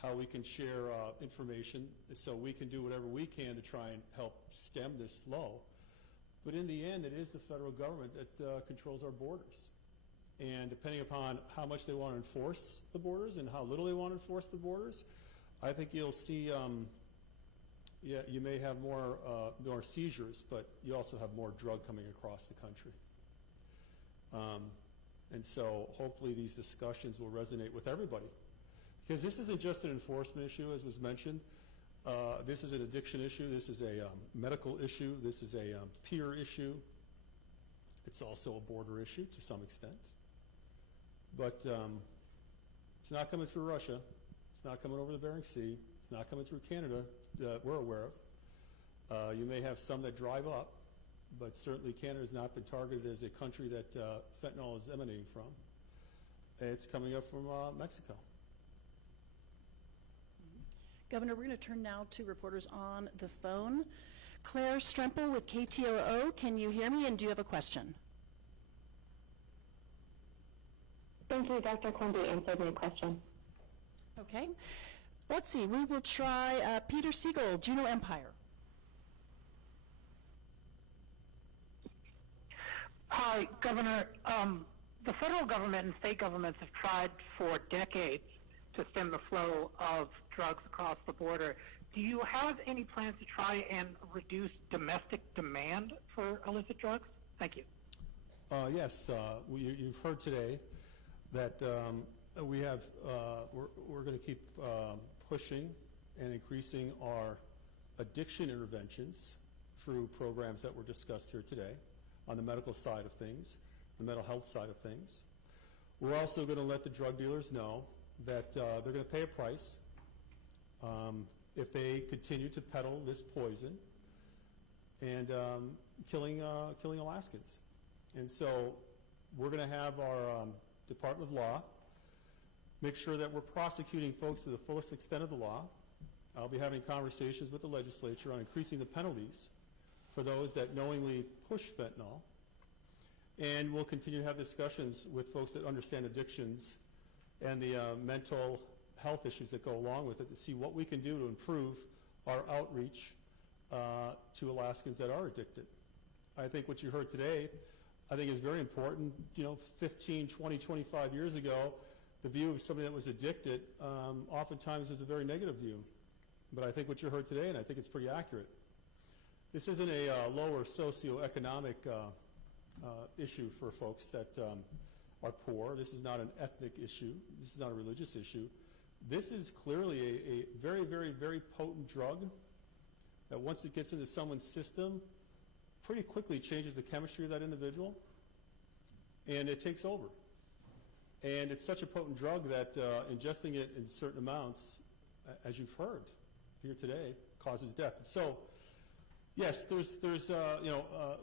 how we can share information, so we can do whatever we can to try and help stem this flow. But in the end, it is the federal government that controls our borders. And depending upon how much they want to enforce the borders and how little they want to enforce the borders, I think you'll see, you may have more seizures, but you also have more drug coming across the country. And so hopefully these discussions will resonate with everybody. Because this isn't just an enforcement issue, as was mentioned. This is an addiction issue. This is a medical issue. This is a peer issue. It's also a border issue to some extent. But it's not coming through Russia. It's not coming over the Bering Sea. It's not coming through Canada that we're aware of. You may have some that drive up, but certainly Canada has not been targeted as a country that fentanyl is emanating from. It's coming up from Mexico. Governor, we're going to turn now to reporters on the phone. Claire Strempel with KTOO, can you hear me, and do you have a question? Thank you. Dr. Quimby answered my question. Okay. Let's see. We will try Peter Siegel, Juneau Empire. Hi, Governor. The federal government and state governments have tried for decades to stem the flow of drugs across the border. Do you have any plans to try and reduce domestic demand for illicit drugs? Thank you. Yes, you've heard today that we have, we're going to keep pushing and increasing our addiction interventions through programs that were discussed here today on the medical side of things, the mental health side of things. We're also going to let the drug dealers know that they're going to pay a price if they continue to peddle this poison and killing Alaskans. And so we're going to have our Department of Law make sure that we're prosecuting folks to the fullest extent of the law. I'll be having conversations with the legislature on increasing the penalties for those that knowingly push fentanyl. And we'll continue to have discussions with folks that understand addictions and the mental health issues that go along with it to see what we can do to improve our outreach to Alaskans that are addicted. I think what you heard today, I think is very important. 15, 20, 25 years ago, the view of somebody that was addicted oftentimes is a very negative view. but I think what you heard today, and I think it's pretty accurate, this isn't a lower socioeconomic issue for folks that are poor. This is not an ethnic issue. This is not a religious issue. This is clearly a very, very, very potent drug that once it gets into someone's system, pretty quickly changes the chemistry of that individual, and it takes over. And it's such a potent drug that ingesting it in certain amounts, as you've heard here today, causes death. So, yes, there's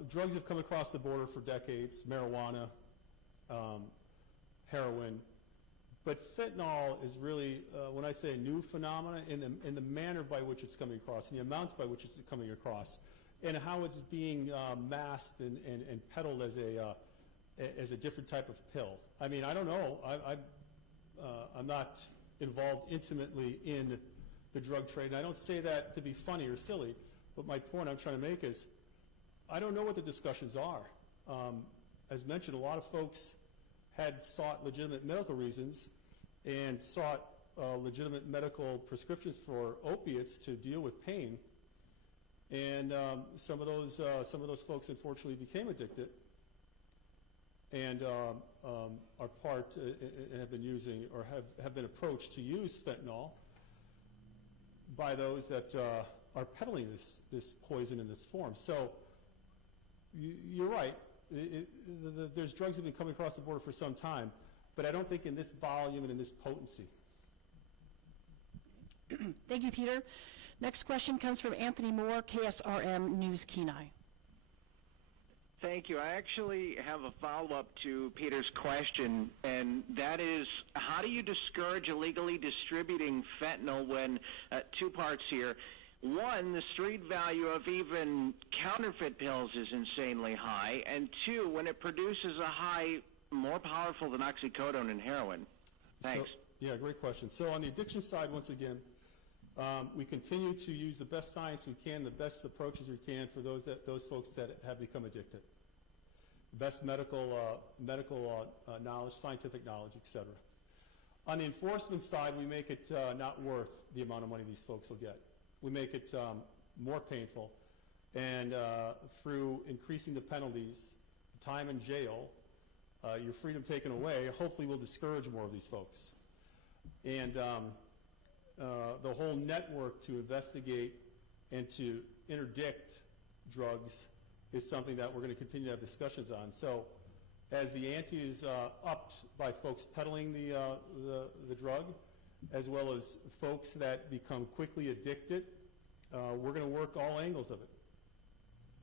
drugs have come across the border for decades, marijuana, heroin, but fentanyl is really, when I say a new phenomenon, in the manner by which it's coming across, and the amounts by which it's coming across, and how it's being masked and peddled as a different type of pill. I mean, I don't know. I'm not involved intimately in the drug trade, and I don't say that to be funny or silly, but my point I'm trying to make is I don't know what the discussions are. As mentioned, a lot of folks had sought legitimate medical reasons and sought legitimate medical prescriptions for opiates to deal with pain, and some of those folks unfortunately became addicted and are part and have been using or have been approached to use fentanyl by those that are peddling this poison in this form. So you're right. There's drugs that have been coming across the border for some time, but I don't think in this volume and in this potency. Thank you, Peter. Next question comes from Anthony Moore, KSRM News Kenai. Thank you. I actually have a follow-up to Peter's question, and that is, how do you discourage illegally distributing fentanyl when, two parts here. One, the street value of even counterfeit pills is insanely high, and two, when it produces a high more powerful than oxycodone and heroin. Thanks. Yeah, great question. So on the addiction side, once again, we continue to use the best science we can, the best approaches we can for those folks that have become addicted. Best medical knowledge, scientific knowledge, etc. On the enforcement side, we make it not worth the amount of money these folks will get. We make it more painful, and through increasing the penalties, time in jail, your freedom taken away, hopefully we'll discourage more of these folks. And the whole network to investigate and to interdict drugs is something that we're going to continue to have discussions on. So as the ante is upped by folks peddling the drug, as well as folks that become quickly addicted, we're going to work all angles of it.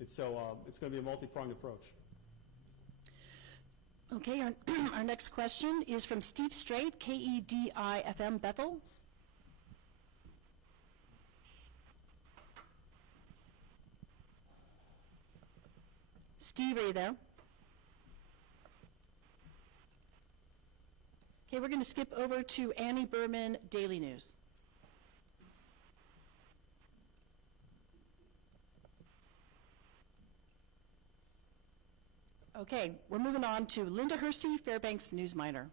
And so it's going to be a multi-pronged approach. Okay, our next question is from Steve Strait, KEDI-FM Bethel. Steve, are you there? Okay, we're going to skip over to Annie Berman, Daily News. Okay, we're moving on to Linda Hersey, Fairbanks News Miner.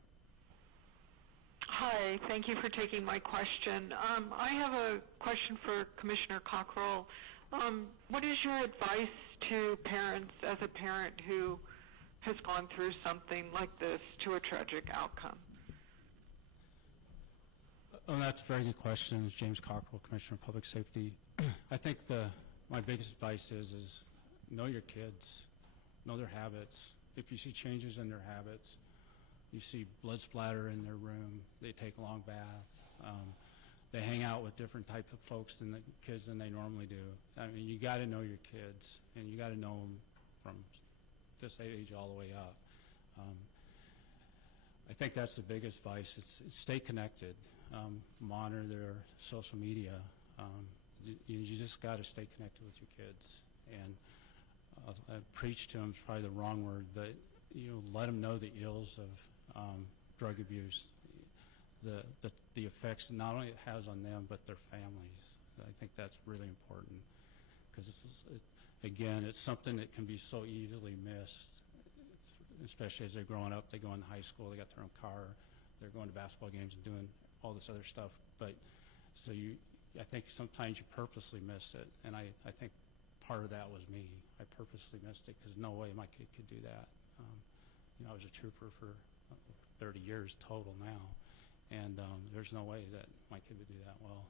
Hi, thank you for taking my question. I have a question for Commissioner Cockrell. What is your advice to parents as a parent who has gone through something like this to a tragic outcome? Oh, that's a very good question. It's James Cockrell, Commissioner of Public Safety. I think my biggest advice is know your kids, know their habits. If you see changes in their habits, you see blood splatter in their room, they take a long bath, they hang out with different types of folks than the kids than they normally do. I mean, you got to know your kids, and you got to know them from this age all the way up. I think that's the biggest advice. It's stay connected, monitor their social media. You just got to stay connected with your kids. And preach to them is probably the wrong word, but let them know the ills of drug abuse, the effects not only it has on them but their families. I think that's really important because again, it's something that can be so easily missed, especially as they're growing up. They go into high school, they got their own car, they're going to basketball games and doing all this other stuff. But so I think sometimes you purposely miss it, and I think part of that was me. I purposely missed it because no way my kid could do that. I was a trooper for 30 years total now, and there's no way that my kid would do that. Well,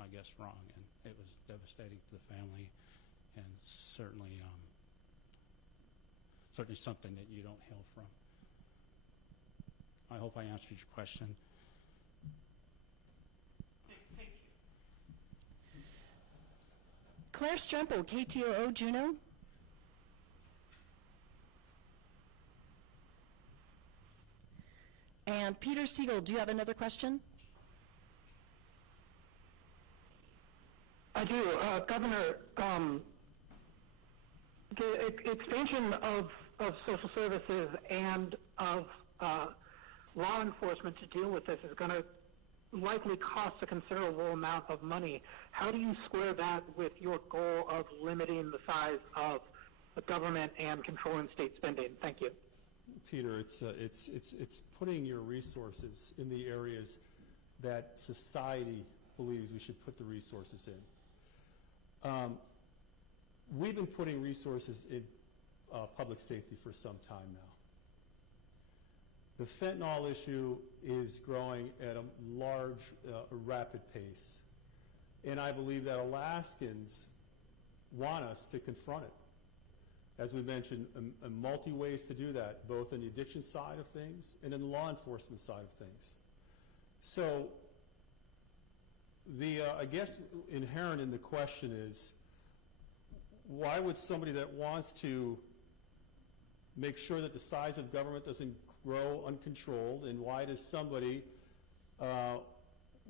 I guess wrong, and it was devastating to the family, and certainly something that you don't heal from. I hope I answered your question. Claire Strempo, KTOO Juneau. And Peter Siegel, do you have another question? I do. Governor, the expansion of social services and of law enforcement to deal with this is going to likely cost a considerable amount of money. How do you square that with your goal of limiting the size of the government and controlling state spending? Thank you. Peter, it's putting your resources in the areas that society believes we should put the resources in. We've been putting resources in public safety for some time now. The fentanyl issue is growing at a large, rapid pace. And I believe that Alaskans want us to confront it. As we mentioned, multi-ways to do that, both in the addiction side of things and in the law enforcement side of things. So I guess inherent in the question is, why would somebody that wants to make sure that the size of government doesn't grow uncontrolled, and why does somebody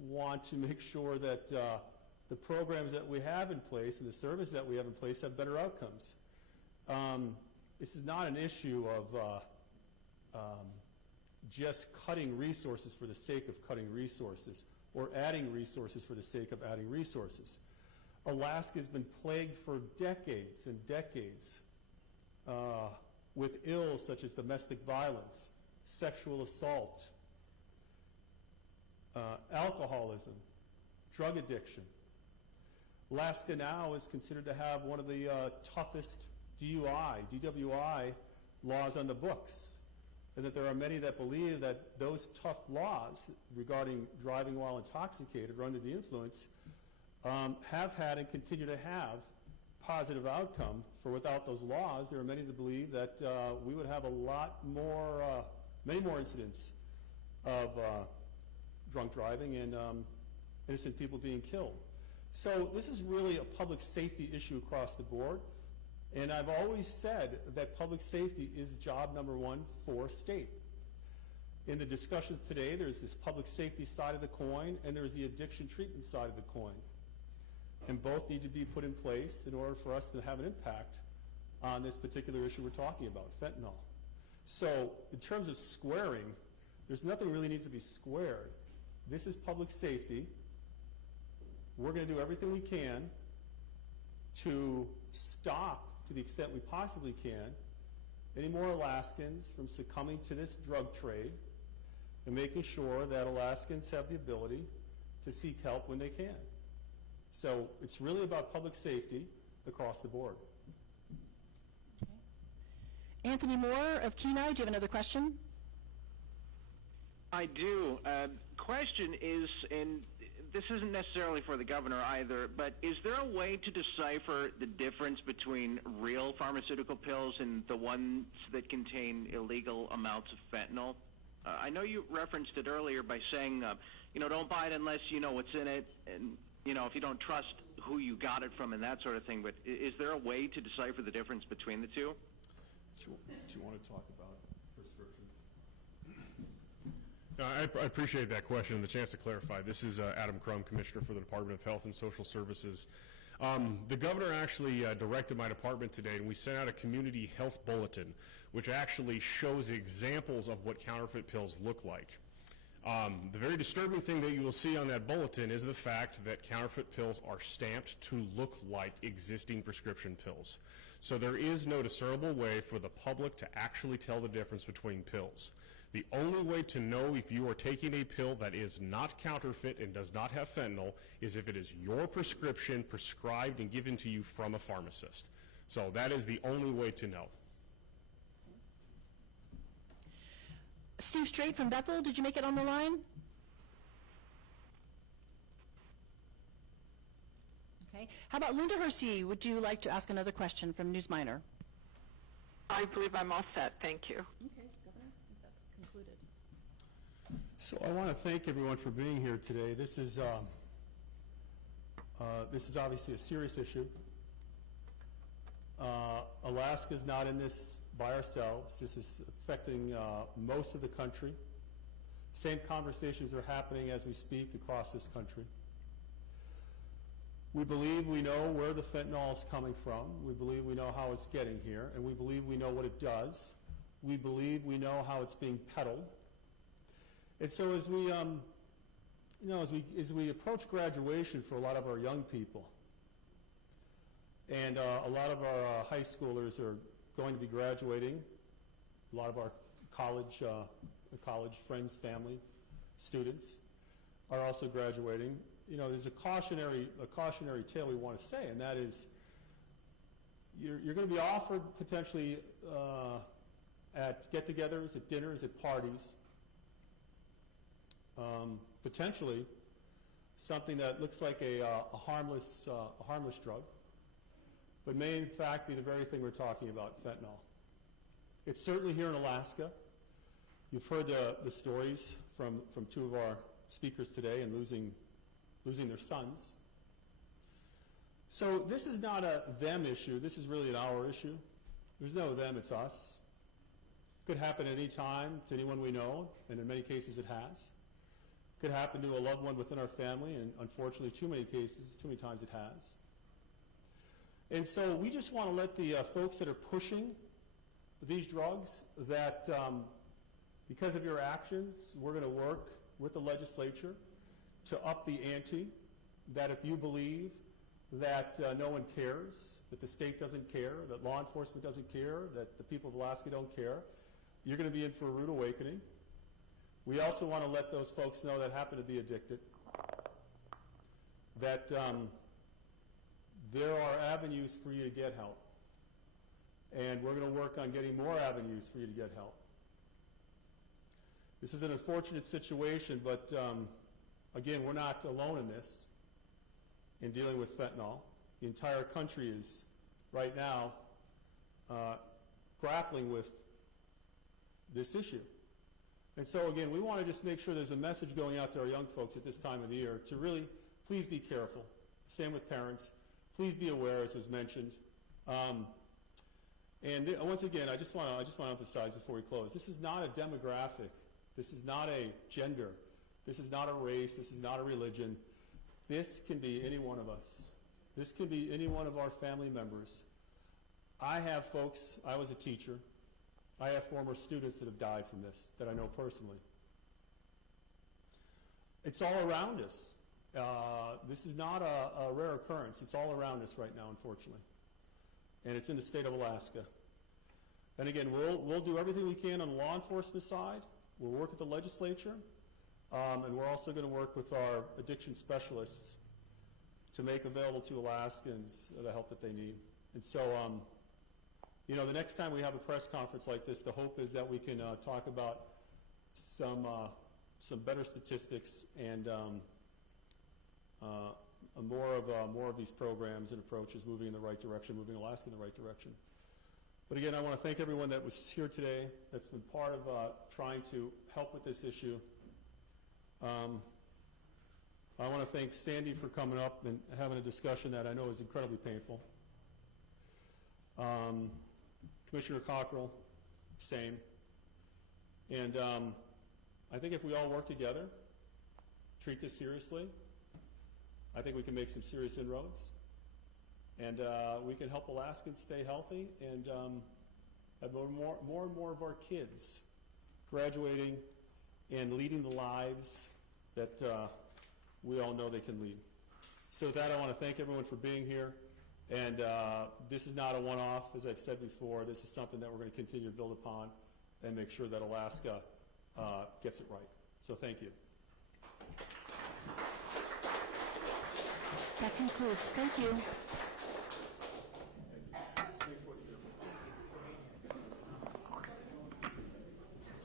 want to make sure that the programs that we have in place and the service that we have in place have better outcomes? This is not an issue of just cutting resources for the sake of cutting resources or adding resources for the sake of adding resources. Alaska has been plagued for decades and decades with ills such as domestic violence, sexual assault, alcoholism, drug addiction. Alaska now is considered to have one of the toughest DWI laws on the books, and that there are many that believe that those tough laws regarding driving while intoxicated or under the influence have had and continue to have positive outcome. For without those laws, there are many that believe that we would have a lot more, many more incidents of drunk driving and innocent people being killed. So this is really a public safety issue across the board. And I've always said that public safety is job number one for state. In the discussions today, there's this public safety side of the coin, and there's the addiction treatment side of the coin. And both need to be put in place in order for us to have an impact on this particular issue we're talking about, fentanyl. So in terms of squaring, there's nothing really needs to be squared. This is public safety. We're going to do everything we can to stop, to the extent we possibly can, any more Alaskans from succumbing to this drug trade, and making sure that Alaskans have the ability to seek help when they can. So it's really about public safety across the board. Okay. Anthony Moore of Kenai, do you have another question? I do. Question is, and this isn't necessarily for the governor either, but is there a way to decipher the difference between real pharmaceutical pills and the ones that contain illegal amounts of fentanyl? I know you referenced it earlier by saying, don't buy it unless you know what's in it, and, if you don't trust who you got it from and that sort of thing, but is there a way to decipher the difference between the two? Do you want to talk about prescription? No, I appreciate that question and the chance to clarify. This is Adam Crum, Commissioner for the Department of Health and Social Services. The governor actually directed my department today, and we sent out a community health bulletin, which actually shows examples of what counterfeit pills look like. The very disturbing thing that you will see on that bulletin is the fact that counterfeit pills are stamped to look like existing prescription pills. So there is no discernible way for the public to actually tell the difference between pills. The only way to know if you are taking a pill that is not counterfeit and does not have fentanyl is if it is your prescription, prescribed and given to you from a pharmacist. So that is the only way to know. Steve Strait from Bethel, did you make it on the line? Okay. How about Linda Hersey? Would you like to ask another question from News Minor? I believe I'm all set. Thank you. Okay, Governor, I think that's concluded. So I want to thank everyone for being here today. This is obviously a serious issue. Alaska's not in this by ourselves. This is affecting most of the country. Same conversations are happening as we speak across this country. We believe we know where the fentanyl is coming from. We believe we know how it's getting here, and we believe we know what it does. We believe we know how it's being peddled. And so as we, as we approach graduation for a lot of our young people, and a lot of our high schoolers are going to be graduating, a lot of our college friends, family, students are also graduating. You know, there's a cautionary tale we want to say, and that is you're going to be offered potentially at get-togethers, at dinners, at parties, potentially something that looks like a harmless drug, but may in fact be the very thing we're talking about, fentanyl. It's certainly here in Alaska. You've heard the stories from two of our speakers today and losing their sons. So this is not a them issue. This is really an our issue. There's no them, it's us. Could happen at any time to anyone we know, and in many cases it has. Could happen to a loved one within our family, and unfortunately too many times it has. And so we just want to let the folks that are pushing these drugs that because of your actions, we're going to work with the legislature to up the ante, that if you believe that no one cares, that the state doesn't care, that law enforcement doesn't care, that the people of Alaska don't care, you're going to be in for a rude awakening. We also want to let those folks know that happen to be addicted that there are avenues for you to get help. And we're going to work on getting more avenues for you to get help. This is an unfortunate situation, but again, we're not alone in this, in dealing with fentanyl. The entire country is, right now, grappling with this issue. And so, again, we want to just make sure there's a message going out to our young folks at this time of the year to really, please be careful. Same with parents. Please be aware, as was mentioned. Once again, I just want to emphasize before we close, this is not a demographic. This is not a gender. This is not a race. This is not a religion. This can be any one of us. This can be any one of our family members. I have folks, I was a teacher. I have former students that have died from this that I know personally. It's all around us. This is not a rare occurrence. It's all around us right now, unfortunately. And it's in the state of Alaska. And again, we'll do everything we can on the law enforcement side. We'll work with the legislature. And we're also going to work with our addiction specialists to make available to Alaskans the help that they need. And so, you know, the next time we have a press conference like this, the hope is that we can talk about some better statistics and more of these programs and approaches moving in the right direction, moving Alaska in the right direction. But again, I want to thank everyone that was here today, that's been part of trying to help with this issue. I want to thank Standy for coming up and having a discussion that I know is incredibly painful. Commissioner Cockrell, same. And I think if we all work together, treat this seriously, I think we can make some serious inroads. And we can help Alaskans stay healthy and have more and more of our kids graduating and leading the lives that we all know they can lead. So with that, I want to thank everyone for being here. And this is not a one-off, as I've said before. This is something that we're going to continue to build upon and make sure that Alaska gets it right. So thank you. That concludes. Thank you.